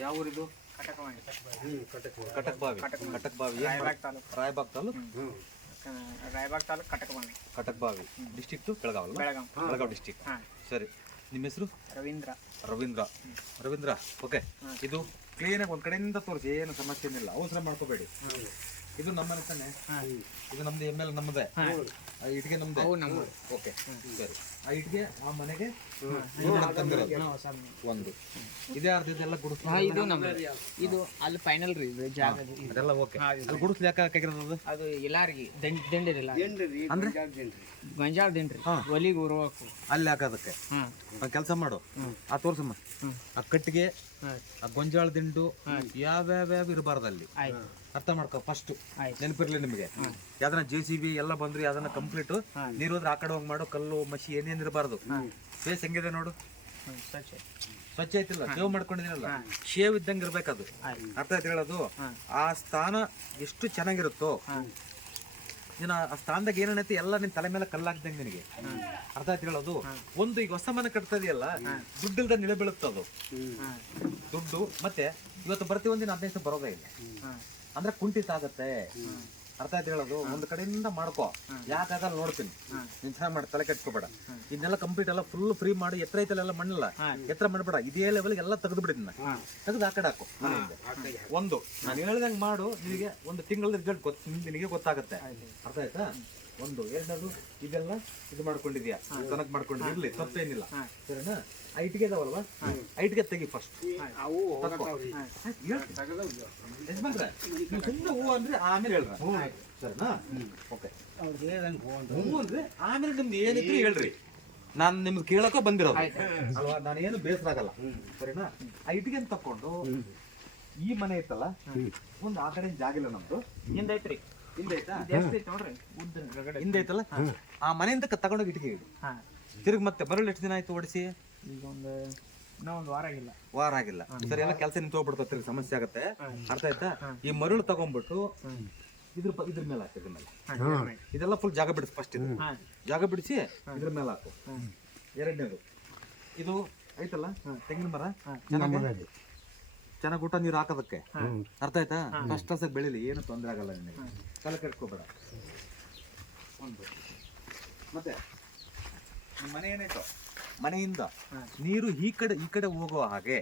ಯಾವ ಊರಿದು? ಕಟಕವಾಣಿ. ಕಟಕಬಾವಿ. ಕಟಕಬಾವಿ Raibag taluk. Raibag taluk ಕಟಕವಾಣಿ. ಕಟಕಬಾವಿ district ಬೆಳಗಾವಲ್ಲ? Belagavi district. ಸರಿ, ನಿಮ್ಮ ಹೆಸರು? ರವೀಂದ್ರ. ರವೀಂದ್ರ. ರವೀಂದ್ರ, ಓಕೆ. ಇದು ಕ್ಲೀನಾಗಿ ಒಂದ್ ಕಡೆಯಿಂದ ತೋರಿಸಿ, ಏನು ಸಮಸ್ಯೆ ಏನಿಲ್ಲ, ಅವಸರ ಮಾಡ್ಕೋಬೇಡಿ. ಇದು ನಮ್ಮನೆ ತಾನೆ? ಇದು ನಮ್ದು ಎಮ್ ಎಲ್ ನಮ್ಮದೇ, ಇಟ್ಗೆ ನಮ್ದೇ. ಓಕೆ, ಸರಿ. ಆ ಇಟ್ಗೆ ಆ ಮನೆಗೆ ಒಂದು ಇದೇ ಅರ್ಧದೆಲ್ಲ ಗುಡಿಸ್. ಇದು ನಮ್ದು. ಇದು ಅಲ್ಲಿ ಫೈನಲ್ ರೀ ಇದು ಜಾಗ ಅದೆಲ್ಲ ಓಕೆ. ಅದು ಗುಡಿಸ್ಲು ಯಾಕೆ ಹಾಕಿರೋದು? ಅದು ಎಲ್ಲಾರಿಗೆ ದಂಡಿರಿಲ್ಲ ಅಂದ್ರೆ ಗೊಂಜಾಳ ದಿಂಡ್ರಿ ಒಲಿಗೆ ಉರುವಾಕು ಅಲ್ಲಿ ಹಾಕೋದಕ್ಕೆ. ಕೆಲಸ ಮಾಡು, ಆ ತೋರ್ಸಮ್ಮ. ಆ ಕಟ್ಟಿಗೆ, ಆ ಗೊಂಜಾಳ ದಿಂಡು ಯಾವ್ಯಾವ ಇರಬಾರ್ದು ಅಲ್ಲಿ. ಅರ್ಥ ಮಾಡ್ಕೊ ಫಸ್ಟ್, ನೆನಪಿರ್ಲಿ ನಿಮಗೆ. ಯಾವ್ದನ್ನ JCB ಎಲ್ಲ ಬಂದ್ರು ಯಾವ್ದನ್ನ ಕಂಪ್ಲೀಟ್ ನೀರು ಹೋದ್ರೆ ಆ ಕಡೆ ಹೋಗಿ ಮಾಡೋ, ಕಲ್ಲು ಮಸಿ ಏನೇನ್ ಇರಬಾರ್ದು. ಬೇಸ್ ಹೆಂಗಿದೆ ನೋಡು, ಸ್ವಚ್ಛ ಐತಿಲ್ಲ, ಶೇವ್ ಮಾಡ್ಕೊಂಡಿದ್ದೀನಲ್ಲ, ಶೇವ್ ಇದ್ದಂಗೆ ಇರ್ಬೇಕದು. ಅರ್ಥ ಆಯ್ತು ಹೇಳೋದು? ಆ ಸ್ಥಾನ ಎಷ್ಟು ಚೆನ್ನಾಗಿರುತ್ತೋ, ನೀನು ಆ ಸ್ಥಾನದಾಗ ಏನೇನೈತಿ ಎಲ್ಲ ನಿನ್ ತಲೆ ಮೇಲೆ ಕಲ್ಲಾಗ್ದಂಗೆ ನಿನಗೆ. ಅರ್ಥ ಆಯ್ತು ಹೇಳೋದು? ಒಂದು ಈಗ ಹೊಸ ಮನೆ ಕಟ್ತಾ ಇದೆಯಲ್ಲ, ದುಡ್ಡಿಲ್ದ ನಿಳೆ ಬೀಳುತ್ತದು ದುಡ್ಡು. ಮತ್ತೆ ಇವತ್ತು ಬರ್ತೀವಿ ಒಂದಿನ 15 ದಿವಸ ಬರೋದೇ ಇಲ್ಲ ಅಂದ್ರೆ ಕುಂಠಿತ ಆಗತ್ತೆ. ಅರ್ಥ ಆಯ್ತು ಹೇಳೋದು? ಒಂದು ಕಡೆಯಿಂದ ಮಾಡ್ಕೋ, ಯಾಕಾಗಲ್ಲ ನೋಡ್ತೀನಿ, ನೀನ್ ಚೆನ್ನಾಗಿ ಮಾಡಿ, ತಲೆ ಕೆಟ್ಕೋಬೇಡ. ಇದನ್ನೆಲ್ಲ ಕಂಪ್ಲೀಟ್ ಎಲ್ಲ ಫುಲ್ ಫ್ರೀ ಮಾಡಿ, ಎತ್ತರ ಐತಲ್ಲ ಮಣ್ಣಲ್ಲ, ಎತ್ತರ ಮಾಡ್ಬೇಡ, ಇದೇ ಲೆವೆಲ್ಗೆ ಎಲ್ಲ ತೆಗೆದು ಬಿಡಿದ್ನ, ತೆಗೆದು ಆ ಕಡೆ ಹಾಕು. ಒಂದು ನಾನು ಹೇಳ್ದಂಗೆ ಮಾಡು, ನಿನಗೆ ಒಂದು ತಿಂಗಳ ರಿಸಲ್ಟ್ ನಿನಗೆ ಗೊತ್ತಾಗತ್ತೆ. ಅರ್ಥ ಆಯ್ತಾ? ಒಂದು. ಎರಡನೇದು, ಇದೆಲ್ಲ ಇದು ಮಾಡ್ಕೊಂಡಿದ್ಯಾ, ಚೆನ್ನಾಗಿ ಮಾಡ್ಕೊಂಡಿದ್ಯಾ, ಇರ್ಲಿ, ತಪ್ಪೇನಿಲ್ಲ, ಸರಿನಾ? ಐಟಿಗೆ ಇದಾವಲ್ವಾ, ಐಟಿಗೆ ತೆಗಿ ಫಸ್ಟ್. ಸುಮ್ಮನೆ ಹೂ ಅಂದ್ರೆ ಆಮೇಲೆ ಹೇಳ್ರ, ಸರಿನಾ? ಓಕೆ. ಹೂ ಅಂದ್ರೆ ಆಮೇಲೆ ನಿಮ್ದು ಏನಿದ್ರು ಹೇಳ್ರಿ, ನಾನು ನಿಮ್ಗೆ ಕೇಳಕ್ಕೋ ಬಂದಿರೋದು ಅಲ್ವಾ, ನಾನೇನು ಬೇಸರ ಆಗಲ್ಲ, ಸರಿನಾ? ಐಟಿಗೆ ತಕೊಂಡು ಈ ಮನೆ ಐತಲ್ಲ, ಒಂದು ಆ ಕಡೆ ಜಾಗ ಇಲ್ಲ ನಮ್ದು, ಹಿಂದೈತ್ರಿ. ಹಿಂದೈತಾ? ನೋಡ್ರಿ ಹಿಂದೈತಲ್ಲ, ಆ ಮನೆಯಿಂದ ತಗೊಂಡೋಗಿ ಇಟ್ಗೆ ಇಡು. ತಿರುಗಿ ಮತ್ತೆ ಬರಲು ಎಷ್ಟು ದಿನ ಆಯ್ತು ಓಡಿಸಿ? ಈಗ ಇನ್ನೂ ಒಂದು ವಾರ ಆಗಿಲ್ಲ. ವಾರ ಆಗಿಲ್ಲ. ಸರಿ, ಎಲ್ಲ ಕೆಲಸ ನಿಂತೋಗ್ಬಿಡ್ತದೆ, ತಿರುಗಿ ಸಮಸ್ಯೆ ಆಗತ್ತೆ. ಅರ್ಥ ಆಯ್ತಾ? ಈ ಮರಳು ತಗೊಂಡ್ಬಿಟ್ಟು ಇದ್ರ ಮೇಲೆ ಹಾಕಿ, ಇದ್ರ ಮೇಲೆ ಇದೆಲ್ಲ ಫುಲ್ ಜಾಗ ಬಿಡಿಸಿ. ಫಸ್ಟ್ ಇದು ಜಾಗ ಬಿಡಿಸಿ ಇದ್ರ ಮೇಲೆ ಹಾಕು. ಎರಡನೇದು, ಇದು ಐತಲ್ಲ ತೆಂಗಿನ ಮರ, ಚೆನ್ನಾಗಿ ಊಟ ನೀರು ಹಾಕೋದಕ್ಕೆ. ಅರ್ಥ ಆಯ್ತಾ? ಫಸ್ಟ್ ಕ್ಲಾಸಾಗಿ ಬೆಳಿಲಿ, ಏನು ತೊಂದರೆ ಆಗಲ್ಲ ನಿನಗೆ, ತಲೆ ಕೆಡ್ಸ್ಕೋಬೇಡ. ಒಂದು ಮತ್ತೆ ಮನೆ ಏನಾಯ್ತು, ಮನೆಯಿಂದ ನೀರು ಈ ಕಡೆ ಹೋಗೋ ಹಾಗೆ